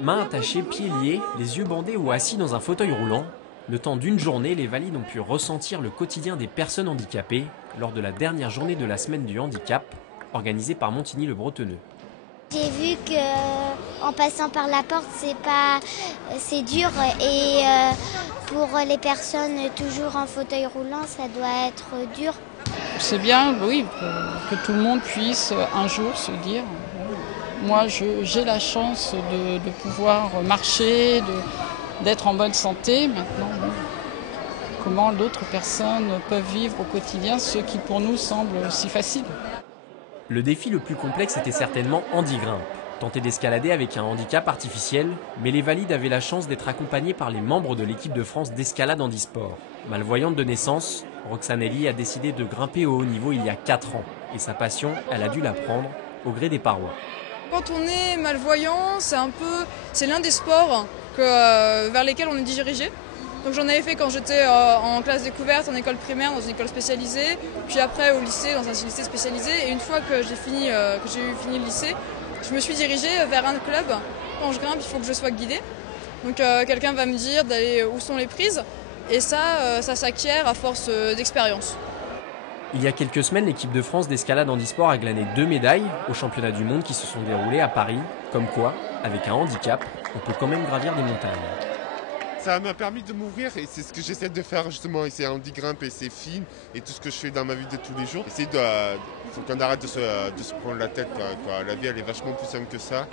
Mains attachées, pieds liés, les yeux bandés ou assis dans un fauteuil roulant, le temps d'une journée, les valides ont pu ressentir le quotidien des personnes handicapées lors de la dernière journée de la semaine du handicap, organisée par Montigny-le-Bretonneux. J'ai vu que en passant par la porte, c'est dur et pour les personnes toujours en fauteuil roulant, ça doit être dur. C'est bien, oui, que tout le monde puisse un jour se dire, moi j'ai la chance de pouvoir marcher, d'être en bonne santé. Maintenant, bon, comment d'autres personnes peuvent vivre au quotidien ce qui pour nous semble si facile. Le défi le plus complexe était certainement Handi-Grimpe, tenter d'escalader avec un handicap artificiel, mais les valides avaient la chance d'être accompagnés par les membres de l'équipe de France d'escalade handisport. Malvoyante de naissance, Roxane Ellie a décidé de grimper au haut niveau il y a 4 ans, et sa passion, elle a dû la prendre au gré des parois. Quand on est malvoyant, c'est l'un des sports vers lesquels on est dirigé. Donc j'en avais fait quand j'étais en classe découverte, en école primaire, dans une école spécialisée, puis après au lycée, dans un lycée spécialisé. Et une fois que j'ai fini le lycée, je me suis dirigée vers un club. Quand je grimpe, il faut que je sois guidée. Donc quelqu'un va me dire d'aller où sont les prises. Et ça s'acquiert à force d'expérience. Il y a quelques semaines, l'équipe de France d'escalade handisport a glané 2 médailles aux championnats du monde qui se sont déroulés à Paris. Comme quoi, avec un handicap, on peut quand même gravir des montagnes. Ça m'a permis de m'ouvrir et c'est ce que j'essaie de faire justement. Et c'est Handi-Grimpe et c'est fine et tout ce que je fais dans ma vie de tous les jours. Il faut qu'on arrête de se prendre la tête. La vie elle est vachement plus simple que ça.